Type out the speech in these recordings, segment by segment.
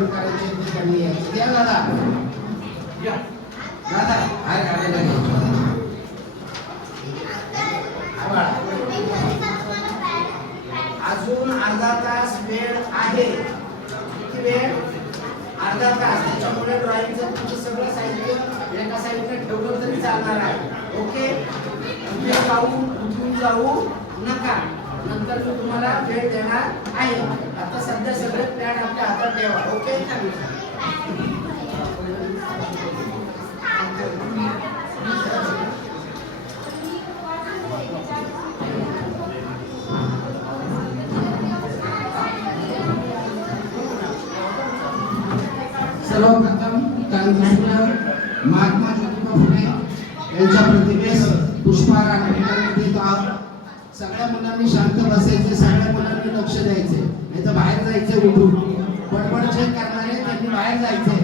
अर्पण करायचे ते त्यांनी यायचे. द्या दादा दादा हार घालायला घ्यायचं. अजून अर्धा तास वेळ आहे. किती वेळ? अर्धा तास. त्याच्यामुळे ड्रॉइंगचं तुमचं सगळं साहित्य एका साईडला ठेवलं तरी चालणार आहे. ओके, उठून जाऊ नका. नंतर मी तुम्हाला वेळ देणार आहे. आता सध्या सगळे प्लॅन आपल्या हातात ठेवा. ओके, सर्वप्रथम महात्मा ज्योतिबा फुले यांच्या प्रतिमेस पुष्पहार अर्पण करण्यात येत आहोत. सगळ्या मुलांनी शांत बसायचे, सगळ्या मुलांनी लक्ष द्यायचे, नाही तर बाहेर जायचे. उठून बडबड जे करणारे त्यांनी बाहेर जायचे.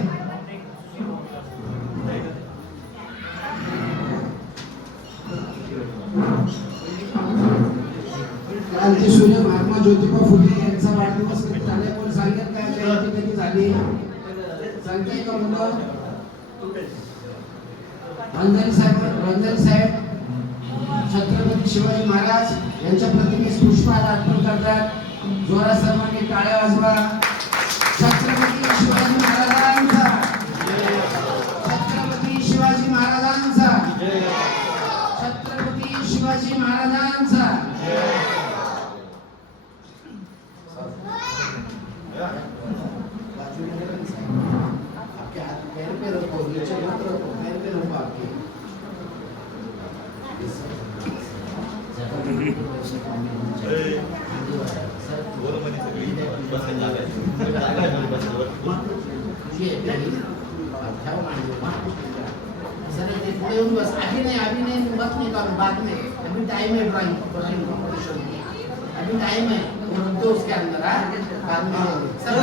क्रांतीसूर्य महात्मा ज्योतिबा फुले यांचा वाढदिवस कधी झाला कोण सांगेल काय? जयंती कधी झाली सांगताय का मुलं? रंजन साहेब छत्रपती शिवाजी महाराज यांच्या प्रतिमेस पुष्पहार अर्पण करतात. जोरा सर्वांनी टाळ्या वाजवा. छत्रपती शिवाजी महाराजांचा, छत्रपती शिवाजी महाराजांचा, छत्रपती शिवाजी महाराजांचा. आपके हाथ पैर पे रखो, नीचे मत रखो, पैर पे रखो आपके. बस अभी नहीं मत निकालो, बाद में. अभी टाइम है ड्राइंग कॉम्पिटिशन में, अभी टाइम है. तो उसके अंदर बाद में सर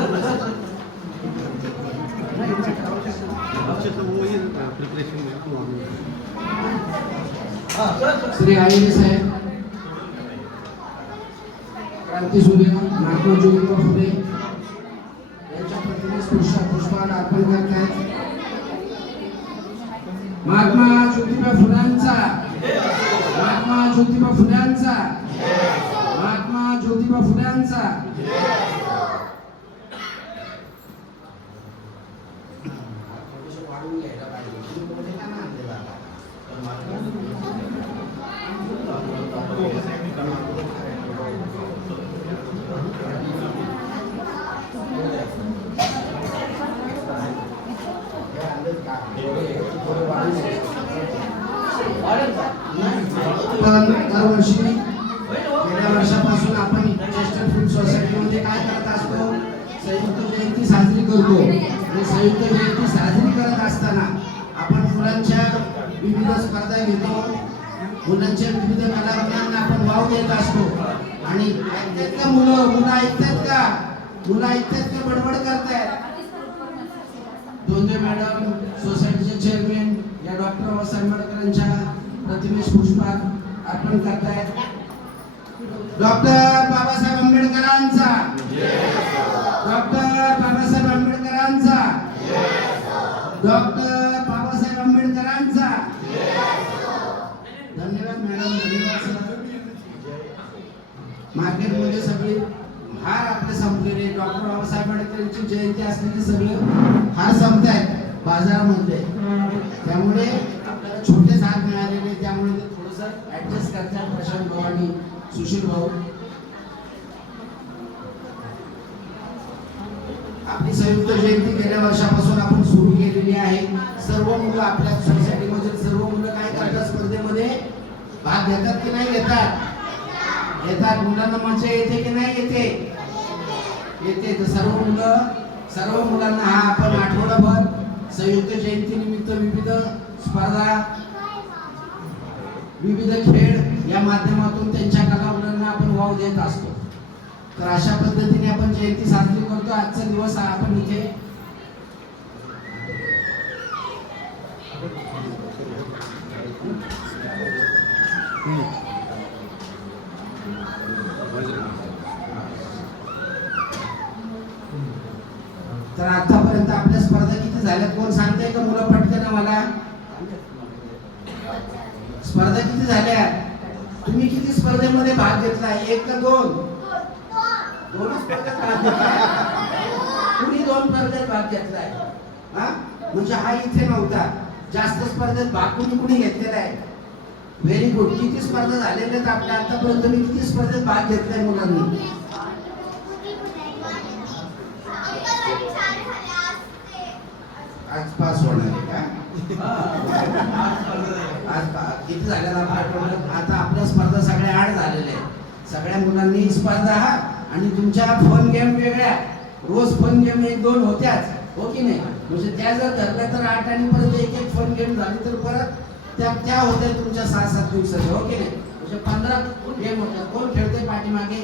श्री आईने साहेब क्रांतीसूर्य महात्मा ज्योतिबा फुले यांच्या प्रतिमेस पुष्पहार अर्पण करतात. महात्मा ज्योतिबा फुल्यांचा, महात्मा ज्योतिबा फुल्यांचा, महात्मा ज्योतिबा फुल्यांचा. दरवर्षी गेल्या वर्षापासून आपण चेस्टरफील्ड सोसायटीमध्ये काय करत असतो? संयुक्त जयंती साजरी करतो. आणि संयुक्त जयंती साजरी करत असताना आपण मुलांच्या विविध स्पर्धा घेतो. मुलांच्या विविध कलारंगांना आपण वाव देत असतो. आणि ऐकतात का मुलं ऐकतात का? मुलं ऐकतात का बडबड करतायत? दोंदे मॅडम सोसायटीचे चेअरमॅन या डॉक्टर बाबासाहेब आंबेडकरांच्या प्रतिमेस पुष्पहार अर्पण करतायत. डॉक्टर बाबासाहेब आंबेडकरांचा, डॉक्टर बाबासाहेब आंबेडकरांचा, डॉक्टर बाबासाहेब आंबेडकरांचा. धन्यवाद मॅडम, धन्यवाद सर. मार्केटमध्ये सगळे हार आपले संपलेले, डॉक्टर बाबासाहेब आंबेडकरांची जयंती असलेले सगळे हार संपत आहेत बाजारामध्ये. त्यामुळे आपल्याला छोटेच हार मिळालेले, त्यामुळे ते थोडंसं ऍडजस्ट करतात प्रशांत भाऊ आणि सुशील भाऊ. आपली संयुक्त जयंती गेल्या वर्षापासून आपण सुरू केलेली आहे. सर्व मुलं आपल्या सोसायटीमध्ये सर्व मुलं काय करतात? स्पर्धेमध्ये भाग घेतात की नाही घेतात? येतात. मुलांना मजा येते की नाही येते? येते. तर सर्व मुलांना हा आपण आठवडाभर संयुक्त जयंती निमित्त विविध स्पर्धा, विविध खेळ या माध्यमातून त्यांच्या कलागुणांना आपण वाव देत असतो. तर अशा पद्धतीने आपण जयंती साजरी करतो. आजचा दिवस आपण इथे तर तर आतापर्यंत आपल्या स्पर्धा किती झाल्यात कोण सांगताय का मुलं पटकन मला? स्पर्धा किती झाल्या? तुम्ही किती स्पर्धेमध्ये भाग घेतलाय? एक का दोन? दोन स्पर्धेत भाग घेतलाय. कुणी दोन स्पर्धेत भाग घेतलाय? हा म्हणजे हा इथे नव्हता. जास्त स्पर्धेत भाग कुणी घेतलेला आहे? Very good. किती स्पर्धा झालेल्या आहेत आपल्या आतापर्यंत? मी किती स्पर्धेत भाग घेतलाय मुलांनी? आज पास होणार आहे का? आज किती झाल्या आता आपल्या स्पर्धा सगळ्या 8 झालेल्या आहेत. सगळ्या मुलांनी स्पर्धा आणि तुमच्या फन गेम वेगळ्या. रोज फन गेम 1-2 होत्याच, हो की नाही? म्हणजे त्या जर धरल्या तर 8 आणि परत एक फन गेम झाली तर परत त्या होत्या तुमच्या 6-7 दिवसाच्या, हो की नाही? म्हणजे 15 गेम होत्या. कोण खेळते पाठीमागे?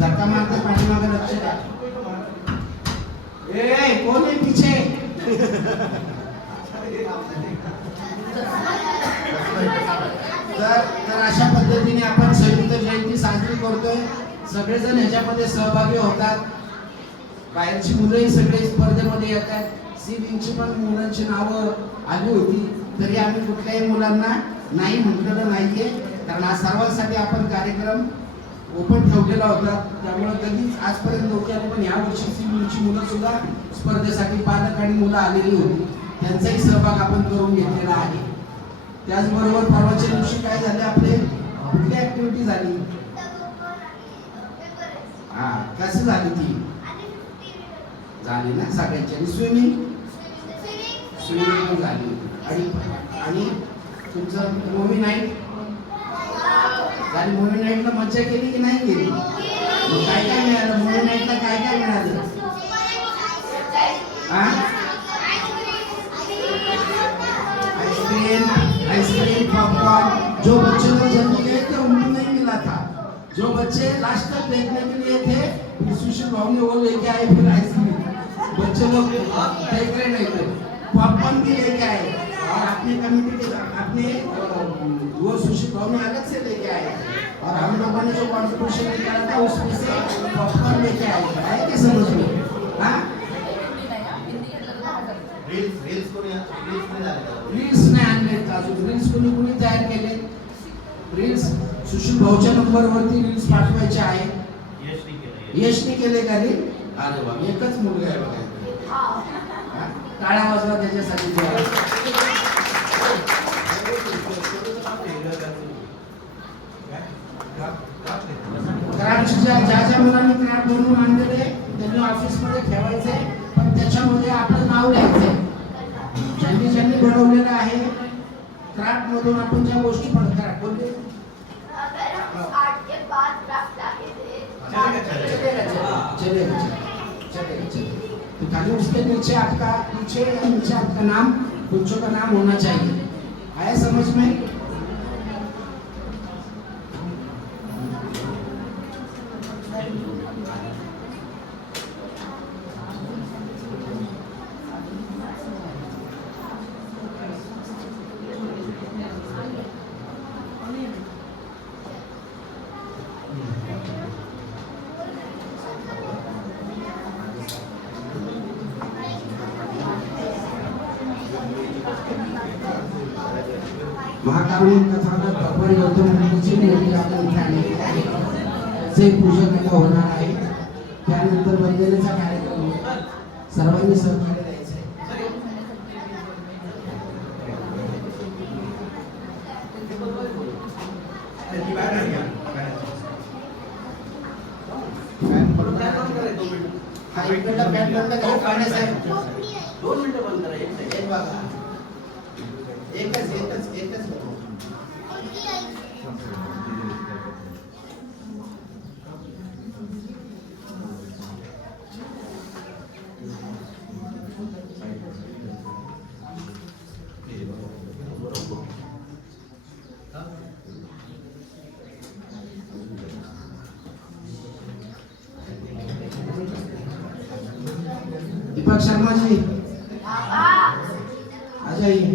धक्का मारते पाठीमागे, लक्ष द्या. ए कोण आहे पीछे? तर अशा पद्धतीने आपण संयुक्त जयंती साजरी करतोय. सगळेजण ह्याच्यामध्ये सहभागी होतात. बाहेरची मुलंही सगळे स्पर्धेमध्ये येतात. सी विंगची पण मुलांची नावं आली होती, तरी आम्ही कुठल्याही मुलांना नाही म्हटलेलं नाहीये, कारण हा सर्वांसाठी आपण कार्यक्रम ओपन ठेवलेला होता. त्यामुळे कधीच आजपर्यंत नव्हती आली, पण या वर्षी सी विंगची मुलं सुद्धा स्पर्धेसाठी पालक आणि मुलं आलेली होती. त्यांचाही सहभाग आपण करून घेतलेला आहे. त्याचबरोबर परवाच्या दिवशी काय झाले आपले? कुठली ऍक्टिव्हिटी झाली? हा कशी झाली ती? झाली ना सगळ्यांची. आणि स्विमिंग पण झाली. आणि तुमचं मूवी नाईट झाली. मूवी नाईटला मज्जा केली की नाही केली? काय काय मिळालं मूवी नाईटला? काय काय मिळालं? Ice cream, popcorn. जो बच्चे लोग जल्दी गए थे उनको नहीं मिला था. जो बच्चे लास्ट तक देखने के लिए थे, सुशील भाव ने वो लेके आए फिर आइसक्रीम. बच्चे लोग देख रहे नहीं थे, पॉपकॉर्न भी लेके आए. और अपने कमिटी के अपने वो सुशील भाव ने अलग से लेके आए. और हम लोगों ने जो कॉन्ट्रीब्यूशन निकाला था उसमें से पॉपकॉर्न लेके आए क्या समझ में? हाँ रील्स नाही आणले अजून. रील्स कुणी तयार केले? रील्स सुशील भाऊच्या नंबरवरती रील्स पाठवायचे आहे. यशनी केले का रील? अरे वा, एकच मुलगा आहे बघा. टाळ्या वाजवा त्याच्यासाठी. ज्या मुलांनी क्राफ्ट बनवून आणलेले त्यांनी ऑफिसमध्ये ठेवायचे, पण त्याच्यामध्ये आपलं नाव लिहायचंय. ज्यांनी बनवलेलं आहे क्राफ्ट मधून आपण ज्या गोष्टी पण क्राफ्ट बोलले तो खाली उसके नीचे आपका नाम, बच्चों का नाम होना चाहिए. आया समझ में? महाकारुणिक कथानक भगवान गौतम बुद्धांची मूर्ती आपण इथे आणलेली आहे. जे पूजन आता होणार आहे. त्यानंतर वंदनेचा कार्यक्रम होईल. सर्वांनी सहकार्य द्यायचे. हा एक मिनिट बंद करा. पाणी साहेब 2 मिनिटं बंद करा. एक बघा, एकच दीपक शर्मा जी आ जाइए.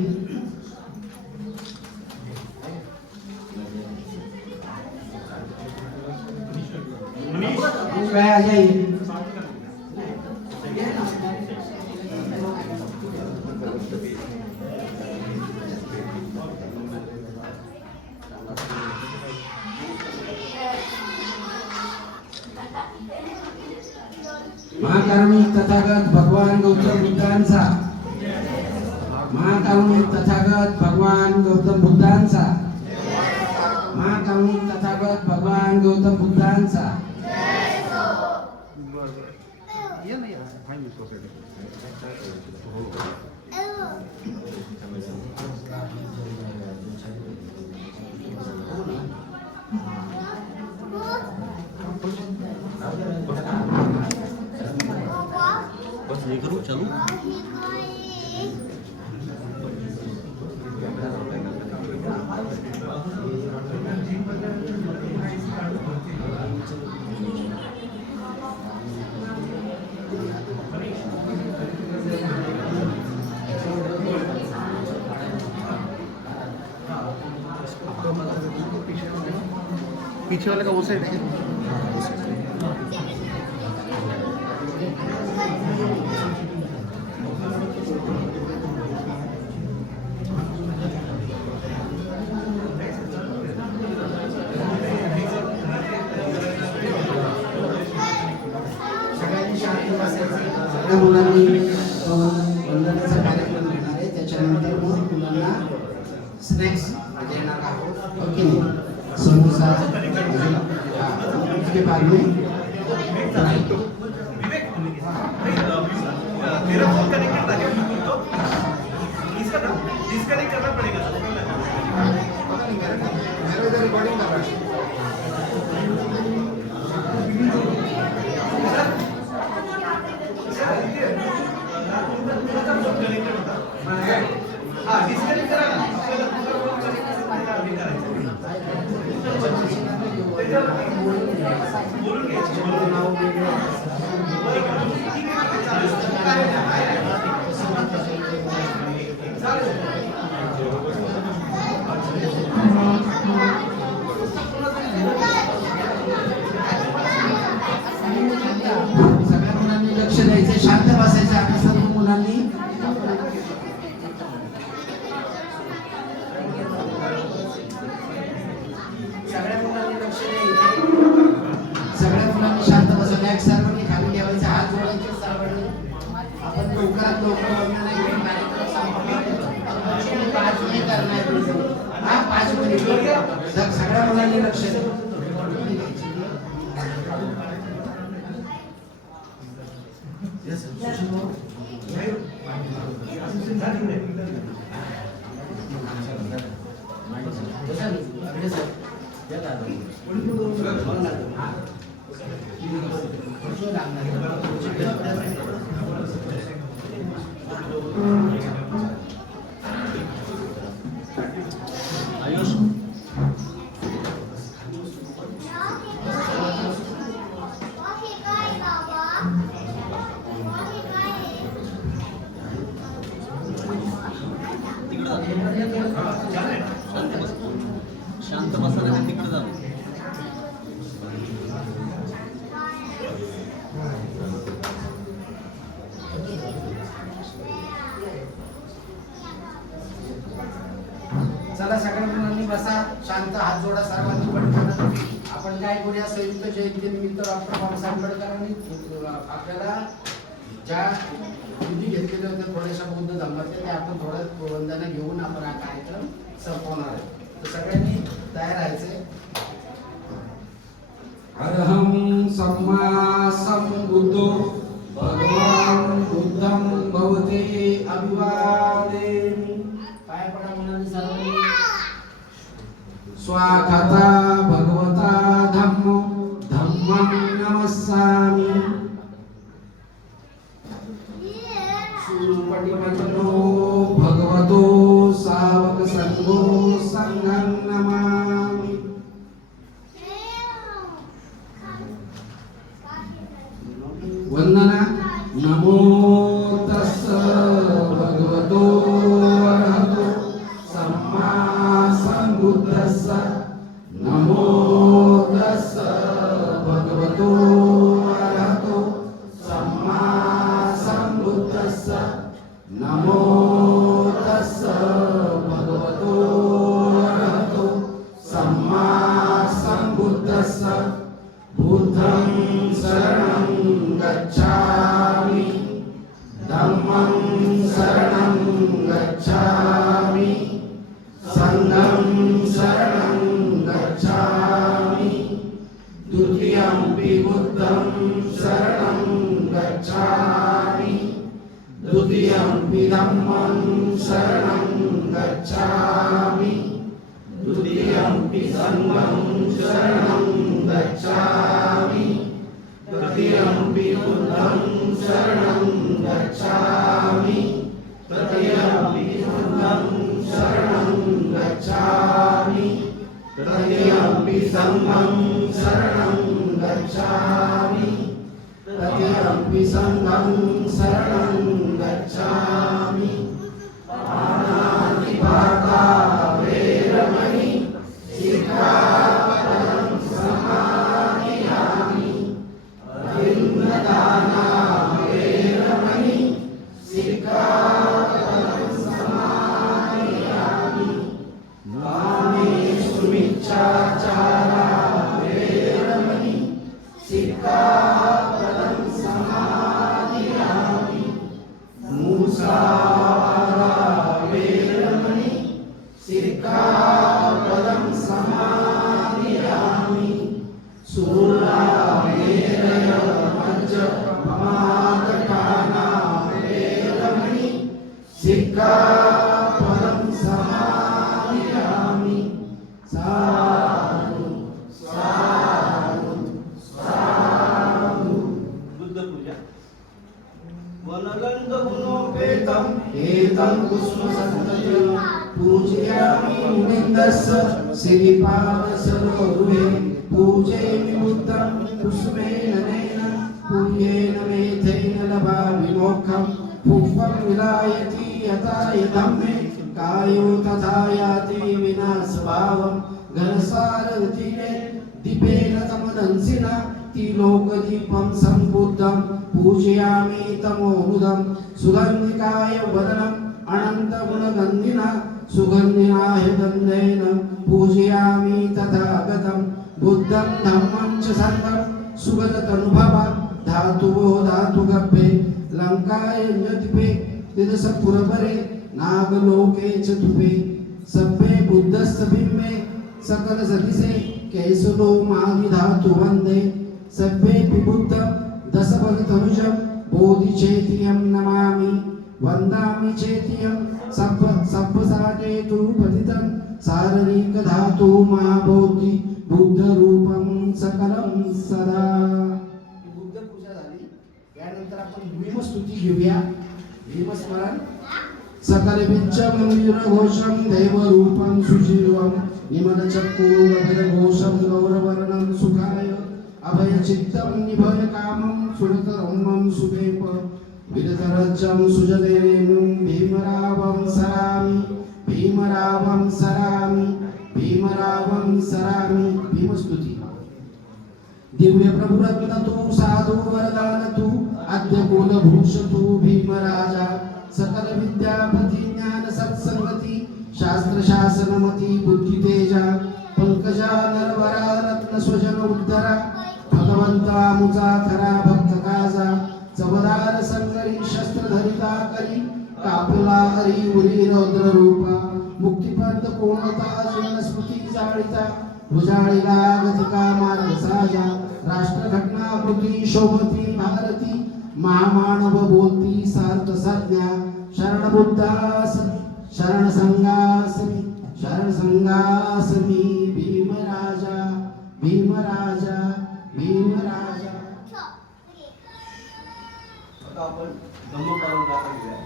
आ जाइए. महाकारुणिक तथागत भगवान गौतम बुद्धांचा, महाकारुणिक तथागत भगवान गौतम बुद्धांचा, महाकारुणिक तथागत भगवान गौतम बुद्धांचा. बस ये करूँ चलूँ. पीछे वाले का वो साइड है. सगळ्या मुलांनी वंदनाचा कार्यक्रम घेणार आहे. त्याच्यानंतर मग मुलांना स्नॅक्स देणार आहोत. ओके, समोसा उसके बाद में तेरा फोन कनेक्टेड था क्या ब्लूटूथ? तो इसका डिस्कनेक्ट करना पड़ेगा. मेरा इधर रिकॉर्डिंग कर रहा है. कनेक्टेड होता. हाँ डिस्कनेक्ट करा ना. बोलून घे. सगळ्या मुलांनी लक्ष द्यायचं, शांत बसायचं. आता सर्व मुलांनी सगळ्या मुलांनी शांत बसायचं. एक सर्वांनी खाली ठेवायचे, हात जोडायचे सर्वांनी. आपण लवकरात लवकर वंदना घेऊन कार्यक्रम संपवणार. 5 मिनिट करणार. हा 5 मिनिट. सगळ्या मुलांनी लक्ष द्या. आयुष शांत बसा नाही तिकडे जा. चला सगळ्या मुलांनी बसा, शांत, हात जोडा सर्वांनी पटकन. आपण काय करूया, संयुक्त जयंती निमित्त डॉक्टर बाबासाहेब आंबेडकरांनी आपल्याला ज्या विधी घेतलेले होते थोड्याशा बौद्ध धर्माचे, ते आपण थोडं वंदना घेऊन आपण हा कार्यक्रम संपवणार आहे. तर सगळ्यांनी तयार राहायचे. अरहं सम्मा संबुद्धो भगवान बुद्धं भवते अभिवादेमि. पाय पडा मुलांनी सर्वांनी. स्वागता भगवता धम्मो धम्मं नमस्सामि. सुपटिपन्नो भगवतो सावक संघो संघं नमामि. वंदना. नमो तस्स भगवतो अरहतो सम्मा संबुद्धस्स. नमो तस्स भगवतो अरहतो सम्मा संबुद्धस्स. नमो तस्स भगवतो अरहतो सम्मा संबुद्धस्स. बुद्धं शरणं गच्छामि. तृतीयम्पि बुद्धं शरणं गच्छामि द्वितीयम्पि धम्मं शरणं गच्छामि तृतीयम्पि संघं शरणं गच्छामि तृतीयम्पि बुद्धं शरणं गच्छामि तृतीयम्पि बुद्धं शरणं गच्छामि तृतीयम्पि संघं शरणं गच्छामि तृतीयम्पि संघं शरणं गच्छामि पाणातिपाता वेरमणि सिक्खापदं समादियामि अहिंसदाना वेरमणि सिक्खापदं समादियामि कामेषु मिच्छाचारा वेरमणि सिक्खापदं समादियामि मुसावादा वेरमणि सिक्खापदं समादियामि सूलामेरय मज्ज ममादकाना वेरमणि सिक्खापदं समादियामि साधु साधु साधु बुद्ध पूजा वनगंध गुणोपेतं एतं कुसुमसन्ततिं पूजयामि मुनिन्दस्य श्रीपादसरोरुहे पूजयामि बुद्धं कुसुमेन नयन पूर्येण मेधेन लभामि मोक्षं पुष्पं विलायति यथा यदम्मे कायो तथा याति विनाशभावं घनसारवतीरे दीपेन तमदंसिना तिलोकदीपं सम्बुद्धं पूजयामि तमोमुदं सुगन्धिकाय वदनम् अनन्तगुणगन्धिना सुगन्धिनाय गन्धेन पूजयामि तथागतं बुद्धं धम्मं च संघं सुगततनुभवा धातुवो धातुगर्भे लङ्काय न्यतिपे तिदसपुरपरे नागलोके च तुपे सभ्ये बुद्धस्य बिम्बे सकल सदिसे कैसलो मादिधातु वन्दे सभ्येऽपि बुद्धं दशभगतनुजं बोधिचेतियं नमामि वन्दामि चेतियं सब्बसाटेतु पतितं शारीरिकधातु महाबोधि बुद्धरूपं सकलं सदा। बुद्ध पूजा झाली यानंतर आपण भीमस्तुती घेऊया भीमस्मरण सकल विच्चमंदिर घोषं देवरूपं सुजीवं निमलचक्कुरघोषं गौरवर्णं सुखाय अभयचित्तं निभय कामं सुरतरम्मं सुवेप विरतरज्जं सुजदेवं भीमरावं सरामि भीमरावं सरामि भीमरावं सरामि। भीमस्तुती दिव्य प्रभुरत्नतु साधु वरदानतु अद्य कुलभूषतु भीमराजा सकल विद्यापति ज्ञान सत्संगति शास्त्र शासनमति बुद्धि तेजा पंकजा नरवरा रत्न स्वजन उद्धरा भगवंता मुचा खरा भक्त काजा चवदार संगरी शस्त्र धरिता करी कापला हरी उरी रौद्र रूपा मुक्तिपंथ कोणता जीवन स्मृती जाळीता भुजाळीला गतिका मार्ग साजा राष्ट्र घटना कृती शोभती भारती महामानव बोलती सार्थ संज्ञा शरण बुद्धास शरण संघासमी भीमराजा भीमराजा भीमराजा। आता आपण धम्मपालन गाथा घेऊया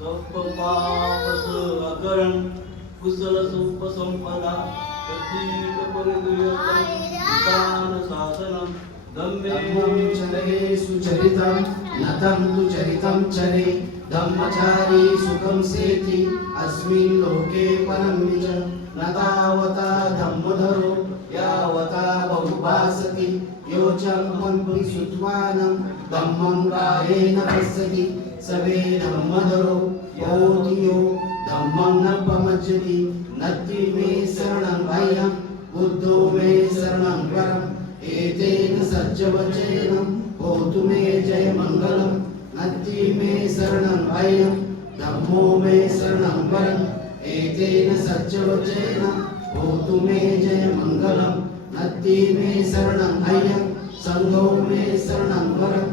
सप्पापस अकरण कुशल सुपसंपदा प्रतीक परिदुयतं दान शासनं धम्मं चरे सुचरितं नतं तु चरितं चरे धम्मचारी सुखं सेति अस्मिन् लोके परं निज न तावता धम्मधरो यावता बहुभासति यो च मन्ति सुत्वानं धम्मं कायेन पश्यति सवे धम्मधरो योति यो धम्मं न पमज्जति नत्ति मे शरणं भयं बुद्धो मे शरणं वरम् एतेन सज्जवचेन होतु मे जय मङ्गलम् नत्ति मे शरणं भयं धम्मो मे शरणं वरम् एतेन सज्जवचेन होतु मे जय मङ्गलम् नत्ति मे शरणं अय्यं संगो मे शरणं वरं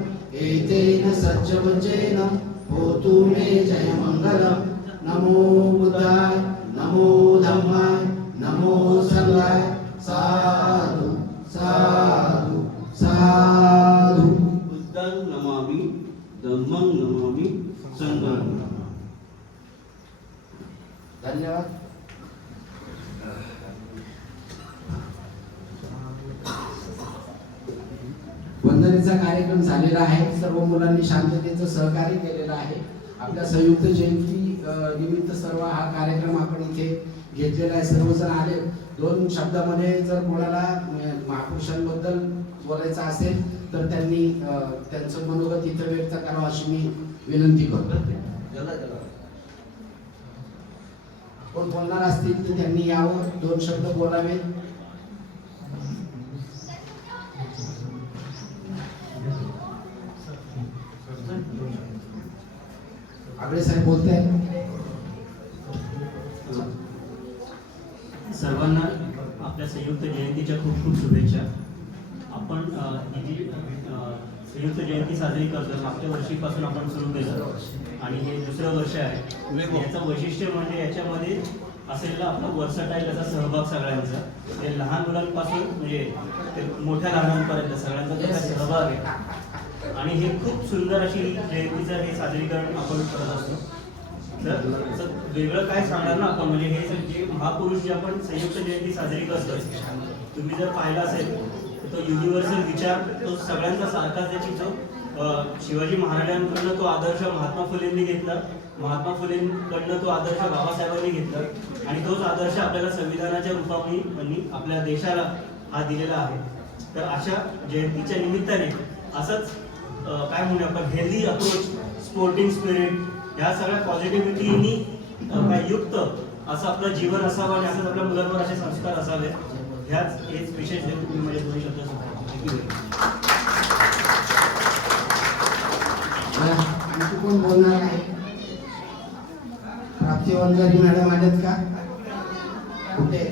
एतेन सच्चवचेन होतु मे जय मंगलम नमो बुद्धाय नमो धम्माय नमो संघाय साधु साधु साधु बुद्धं नमामि धम्मं नमामि संघं नमामि. धन्यवाद. वंदनेचा कार्यक्रम झालेला आहे. सर्व मुलांनी शांततेचं सहकार्य केलेलं आहे. आपल्या संयुक्त जयंती निमित्त सर्व हा कार्यक्रम आपण इथे घेतलेला आहे. सर्वजण आले. 2 शब्दामध्ये जर कोणाला महापुरुषांबद्दल बोलायचं असेल तर त्यांनी त्यांचं मनोगत इथे व्यक्त करावं अशी मी विनंती करतो. कोण बोलणार असतील तर त्यांनी यावं, 2 शब्द बोलावे. आगळे साहेब बोलते. सर्वांना आपल्या संयुक्त जयंतीच्या खूप खूप शुभेच्छा. आपण ही जी संयुक्त जयंती साजरी करतो मागच्या वर्षीपासून आपण सुरू केलं आणि हे 2रं वर्ष आहे. याचं वैशिष्ट्य म्हणजे याच्यामध्ये असलेला आपला वर्सटाईल याचा सहभाग सगळ्यांचा, ते लहान मुलांपासून म्हणजे ते मोठ्या लहानांपर्यंत सगळ्यांचा त्याचा सहभाग आहे आणि हे खूप सुंदर अशी जयंतीचं हे सादरीकरण आपण करत असतो. तर वेगळं काय सांगणार ना आपण, म्हणजे हे जे महापुरुष जे आपण संयुक्त जयंती साजरी करतो, तुम्ही जर पाहिला असेल तर तो युनिव्हर्सल विचार तो सगळ्यांचा सारखाच आहे की जो शिवाजी महाराजांकडनं तो आदर्श महात्मा फुलेंनी घेतला, महात्मा फुलेंकडनं तो आदर्श बाबासाहेबांनी घेतला आणि तोच आदर्श आपल्याला संविधानाच्या रूपाने आपल्या देशाला हा दिलेला आहे. तर अशा जयंतीच्या निमित्ताने असंच काय म्हणूया आपण हेल्दी अप्रोच, स्पोर्टिंग स्पिरिट, ह्या सगळ्या पॉझिटिव्हिटीनी काय युक्त असं आपलं जीवन असावं आणि असंच आपल्या मुलांवर असे संस्कार असावे. हेच विशेष देऊन तुम्ही माझे 2 शब्द आणखी कोण बोलणार आहे? प्राप्तिवंतारी मॅडम आलेत का? कुठे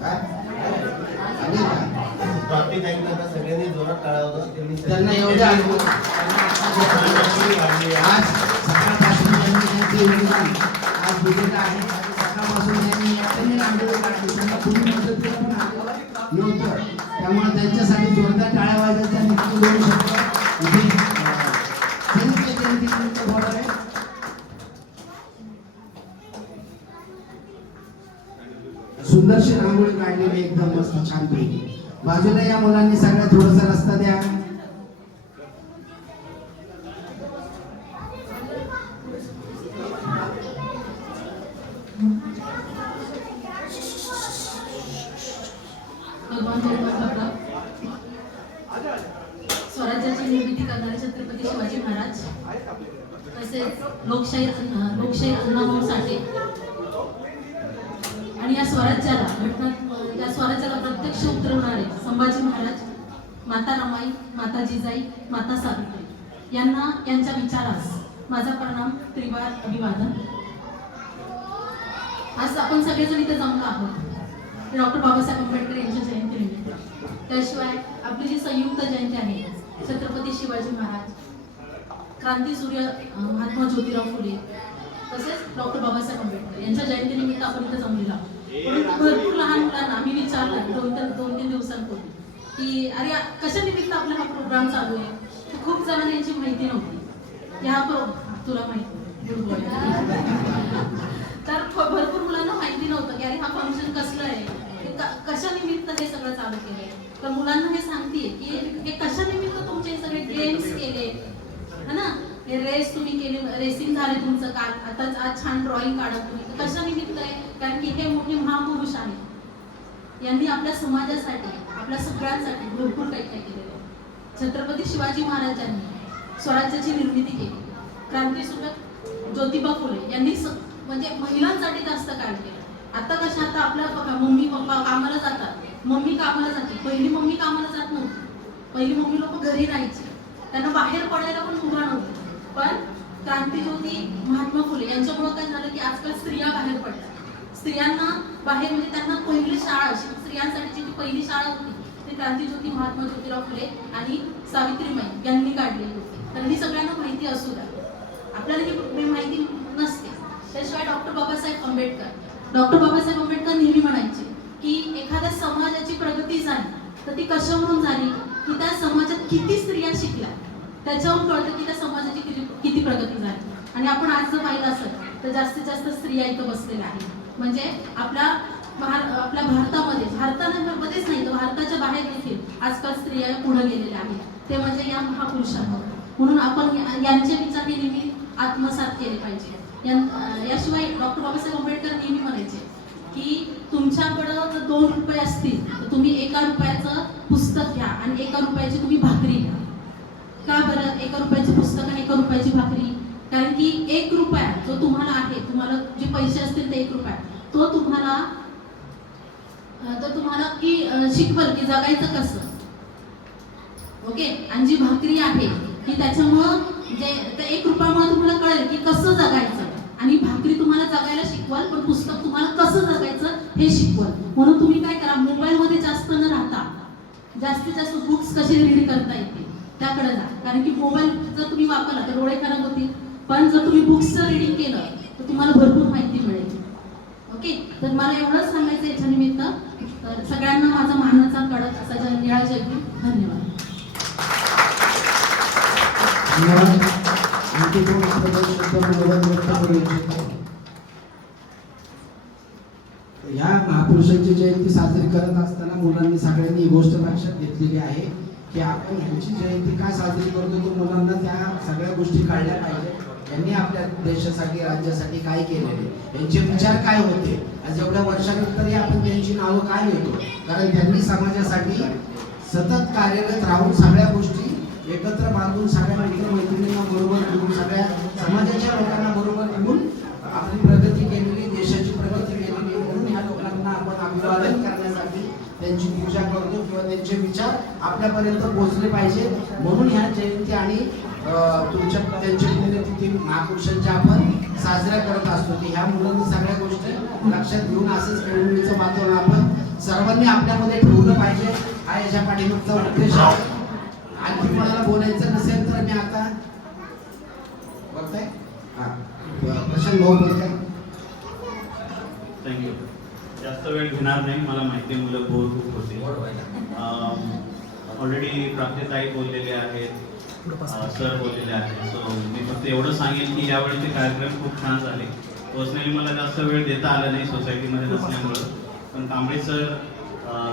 काय आले का? प्राप्ती ताईंना सगळ्यांनी जोरात टाळावं. त्यांना एवढे अनुभव आज सकाळपासून त्यांनी त्यांचे योगदान आज दिलेलं आहे. सकाळपासून त्यांनी एकट्याने रांगोळी काढली, त्यांना कुणी मदतीला पण आलं नव्हतं. त्यामुळे त्यांच्यासाठी जोरदार टाळ्या वाजवायच्या. आणि 2 शब्द इथे संयुक्त जयंतीनिमित्त बोलावे. सुंदरशी रांगोळी काढलेली एकदम मस्त छान पैकी. बाजूला या मुलांनी सगळ्या थोडासा रस्ता द्या. स्वराज्याची निर्मिती करणारे छत्रपती शिवाजी महाराज, तसेच लोकशाही अण्णाभाऊ साठे आणि या स्वराज्याला प्रत्यक्ष उतरवणारे संभाजी महाराज, माता रमाई, माता जिजाई, माता सावित्री यांना यांच्या विचारास माझा प्रणाम, त्रिवार अभिवादन. आज आपण सगळेजण इथे जमलो आहोत डॉक्टर बाबासाहेब आंबेडकर यांच्या जयंतीनिमित्त. त्याशिवाय आपली जी संयुक्त जयंती आहे छत्रपती शिवाजी महाराज, क्रांतीसूर्य महात्मा ज्योतिराव फुले, तसेच डॉक्टर बाबासाहेब आंबेडकर यांच्या जयंतीनिमित्त आपण इथे जमलेलो आहोत. परंतु भरपूर लहान मुलांना मी विचारलं 2-3 दिवसांपूर्वी की अरे कशा निमित्त आपला हा प्रोग्राम चालू आहे. खूप जणांना याची माहिती नव्हती. ह्या तुला माहिती तर भरपूर मुलांना माहिती नव्हतं की अरे हा फंक्शन कसलं आहे, कशा निमित्त हे सगळं चालू केलंय. तर मुलांना हे सांगतेय की हे कशा निमित्त तुमचे हे सगळे गेम्स केले है ना, हे रेस तुम्ही केली, रेसिंग झाले तुमचं काल, आता आज छान ड्रॉइंग काढा तुम्ही. कशा निमित्त आहे? कारण की हे मोठे महापुरुष आहेत. यांनी आपल्या समाजासाठी, आपल्या सगळ्यांसाठी भरपूर काही काही केलेलं आहे. छत्रपती शिवाजी महाराजांनी स्वराज्याची निर्मिती केली. क्रांतीसूर्य ज्योतिबा फुले यांनी म्हणजे महिलांसाठी जास्त कार्य केलं. आता कसं आता आपल्या बघा मम्मी पप्पा कामाला जातात, मम्मी कामाला जाते. पहिली मम्मी कामाला जात नव्हती. पहिली मम्मी लोक घरी राहायची, त्यांना बाहेर पडायला पण मुभा नव्हती. पण क्रांतीज्योती महात्मा फुले यांच्यामुळे काय झालं की आजकाल स्त्रिया बाहेर पडतात. स्त्रियांना बाहेर म्हणजे त्यांना पहिली शाळा स्त्रियांसाठीची जी पहिली शाळा होती ती क्रांतीज्योती महात्मा ज्योतिराव फुले आणि सावित्रीबाई यांनी काढलेली होती. तर ही सगळ्यांना माहिती असू द्या, आपल्याला ही माहिती नसते. त्याशिवाय डॉक्टर बाबासाहेब आंबेडकर नेहमी म्हणायचे की एखाद्या समाजाची प्रगती झाली तर ती कशावरून झाली, की त्या समाजात किती स्त्रिया शिकल्या त्याच्यावरून कळतं की त्या समाजाची किती प्रगती झाली. आणि आपण आज जर पाहिलं असेल तर जास्तीत जास्त स्त्रिया इथं बसलेल्या आहेत. म्हणजे आपल्या भारतामध्येच नाही तर भारताच्या बाहेर देखील आजकाल स्त्रिया पुढे गेलेल्या आहेत. ते म्हणजे या महापुरुषांवर. म्हणून आपण यांचे विचार हे नेहमी आत्मसात केले पाहिजे. याशिवाय डॉक्टर बाबासाहेब आंबेडकर नेहमी म्हणायचे की तुमच्याकडं जर 2 रुपये असतील तर तुम्ही 1 रुपयाचं पुस्तक घ्या आणि 1 रुपयाची तुम्ही भाकरी घ्या. का बरं 1 रुपयाचे पुस्तक आणि 1 रुपयाची भाकरी? कारण की 1 रुपया जो तुम्हाला आहे, तुम्हाला जे पैसे असतील ते 1 रुपया तो तुम्हाला की शिकवल की जगायचं कसं. ओके. आणि जी भाकरी आहे की त्याच्यामुळं जे 1 रुपयामुळे तुम्हाला कळेल की कसं जगायचं. आणि भाकरी तुम्हाला जगायला शिकवाल पण पुस्तक तुम्हाला कसं जगायचं हे शिकवाल. म्हणून तुम्ही काय करा, मोबाईलमध्ये जास्त न राहता जास्तीत जास्त बुक्स कशी रीड करता येते त्याकडे जा. कारण की मोबाईल जर तुम्ही वापरला तर डोळे खराब होतील, पण जर तुम्ही बुक्सचं रीडिंग केलं तर तुम्हाला भरपूर माहिती मिळेल. ओके. तर मला एवढंच सांगायचं याच्या निमित्त. तर सगळ्यांना माझा मानाचा कडक असा निळा जयगुरु. धन्यवाद. या महापुरुषांची जयंती साजरी करत असताना मुलांनी सगळ्यांनी ही गोष्ट लक्षात घेतलेली आहे की आपण ह्यांची जयंती का साजरी करतो, तर मुलांना त्या सगळ्या गोष्टी कळल्या पाहिजे. यांनी आपल्या देशासाठी राज्यासाठी काय केलेले, यांचे विचार काय होते. आज एवढ्या वर्षानंतरही आपण त्यांची नावं काय घेतो, कारण त्यांनी समाजासाठी सतत कार्यरत राहून सगळ्या गोष्टी एकत्र बांधून सगळ्या मित्रमैत्रिणींना बरोबर घेऊन सगळ्या समाजाच्या लोकांना बरोबर घेऊन आपली प्रगती केलेली, देशाची प्रगती केलेली. म्हणून ह्या लोकांना आपण अभिवादन करण्यासाठी त्यांची पूजा करतो किंवा त्यांचे विचार आपल्यापर्यंत पोहोचले पाहिजे. म्हणून ह्या जयंती आणि त्यांची पुण्यतिथी महापुरुषांच्या आपण साजऱ्या करत असतो की ह्या मुलांनी सगळ्या गोष्टी लक्षात घेऊन असंच खेळून वातावरण आपण सर्वांनी आपल्यामध्ये ठेवलं पाहिजे. हा याच्या पाठीमागचा उद्देश आहे. आणखी मला बोलायचं नसेल तर मी आता बघताय प्रशांत भाऊ बोलताय. थँक्यू. जास्त वेळ घेणार नाही. मला माहिती आहे मुलं बोर खूप होते. ऑलरेडी प्राप्तीताई बोललेले आहेत, सर बोललेले आहेत. सो मी फक्त एवढं सांगेन की यावेळीचे कार्यक्रम खूप छान झाले. पर्सनली मला जास्त वेळ देता आला नाही सोसायटीमध्ये नसल्यामुळं, पण कांबळे सर,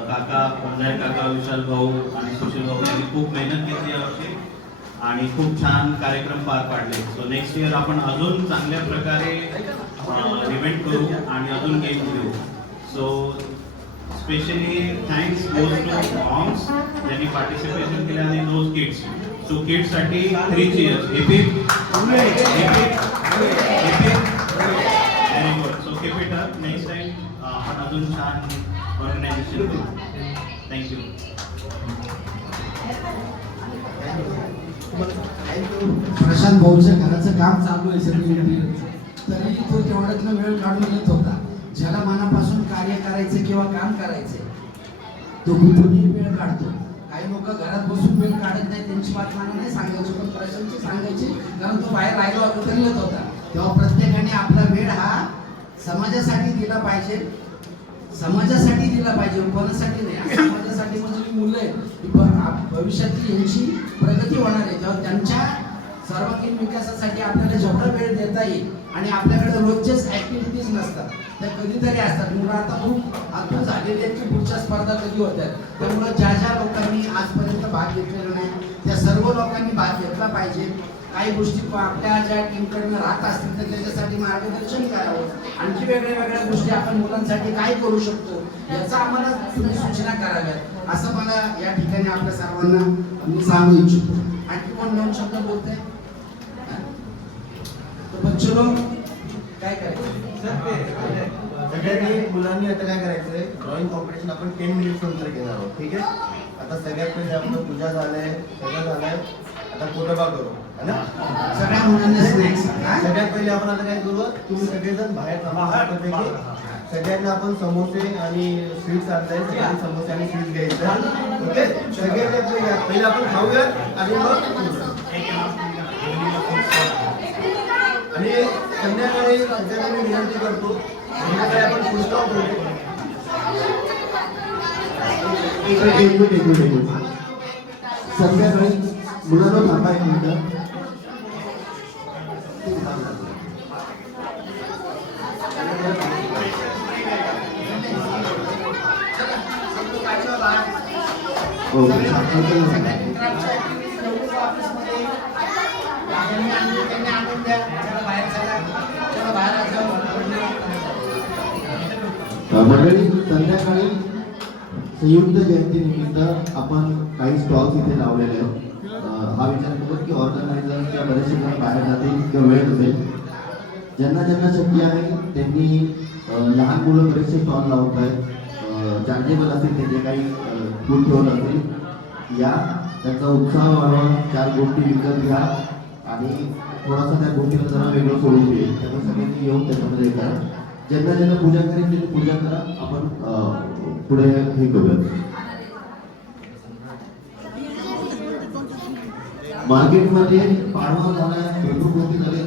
काका, पंजाय काका, विशाल भाऊ आणि सुशील भाऊ यांनी खूप मेहनत घेतली यावर्षी आणि खूप छान कार्यक्रम पार पाडले. सो नेक्स्ट इयर आपण अजून चांगल्या प्रकारे इव्हेंट करू आणि अजून गेम घेऊ. So specially thanks goes to moms ज्यांनी पार्टिसिपेशन केलं आणि दोज किड्स. सो किड्ससाठी 3 cheers. Very good. So keep it up. Next time आपण अजून छान ऑर्गनायझेशन करू. थँक्यू. प्रशांत भाऊच्या घराचं काम चालू आहे सगळी, तरी तो तेवढ्यातला वेळ काढून येत होता. ज्याला मनापासून कार्य करायचं किंवा काम करायचं तो कुठूनही वेळ काढतो. काही लोक घरात बसून वेळ काढत नाही, त्यांची बात मला नाही सांगायची, पण प्रशांतची सांगायची, कारण तो बाहेर राहिला होता तरी येत होता. तेव्हा प्रत्येकाने आपला वेळ हा समाजासाठी दिला पाहिजे, समाजासाठी दिला पाहिजे, कोणासाठी नाही. समाजासाठी म्हणजे मुलं आहेत, भविष्यातली यांची प्रगती होणार आहे. तेव्हा त्यांच्या सर्वांगीण विकासासाठी आपल्याला जेवढा वेळ देता येईल आणि आपल्याकडे रोजचेच ऍक्टिव्हिटीज नसतात, त्या कधीतरी असतात. मुलं आता खूप आतून झालेली आहेत की पुढच्या स्पर्धा कधी होत्यात. त्यामुळे ज्या ज्या लोकांनी आजपर्यंत भाग घेतलेला नाही त्या सर्व लोकांनी भाग घेतला पाहिजे. काही गोष्टी आपल्या ज्या टीमकडनं राहत असतील तर त्याच्यासाठी मार्गदर्शन करावं. आणखी वेगळ्या गोष्टी आपण मुलांसाठी काय करू शकतो याचा आम्हाला तुम्ही सूचना कराव्यात, असं मला या ठिकाणी आपल्या सर्वांना मी सांगू इच्छितो. आणखी कोण 2 शब्द बोलतोय? बच्चो काय करायचं? सगळ्यांनी मुलांनी आता काय करायचंय, ड्रॉइंग कॉम्पिटिशन आपण 10 मिनिट्स नंतर घेणार आहोत. ठीक आहे. आता सगळ्यात पहिले आपलं पूजा झालंय, सगळं झालंय. आता फोटोबा करू है ना. सगळ्या मुलांना स्नॅक्स. सगळ्यात पहिले आपण आता काय करू, तुम्ही सगळेजण बाहेर थांबा. सगळ्यांना आपण समोसे आणि स्वीट्स आणताय, सगळ्यांनी समोसे आणि स्वीट्स घ्यायचं. ओके, सगळ्यांनी आपलं या. पहिले आपण खाऊया आणि मग आणि संध्याकाळी सगळ्यांना मी विनंती करतो, संध्याकाळी आपण फुल स्टॉप होतो. एक मिनिट. संध्याकाळी मुलांना थांबा एक मिनिट. हो, मंडळी, संध्याकाळी संयुक्त जयंतीनिमित्त आपण काही स्टॉल्स इथे लावलेले आहेत. हा विचार करतो की ऑर्गनायझरच्या बरेचसे जण बाहेर जातील किंवा वेळ नसेल. ज्यांना ज्यांना शक्य आहे त्यांनी लहान मुलं बरेचसे स्टॉल लावत आहेत. चार्जेबल असतील ते जे काही फूड ठेवलं असेल या त्यांचा उत्साह वाढवा, 4 गोष्टी विकत घ्या आणि थोडासा त्या गोष्टीला जरा वेगळं सोडून देईल. त्यामुळे सगळ्यांनी येऊन त्याच्यामध्ये करा. ज्यांना ज्यांना पूजा करायची त्यांनी पूजा करा. आपण पुढे हे करूया. मार्केटमध्ये पाडवा झाला, भरपूर गोष्टी झाल्या.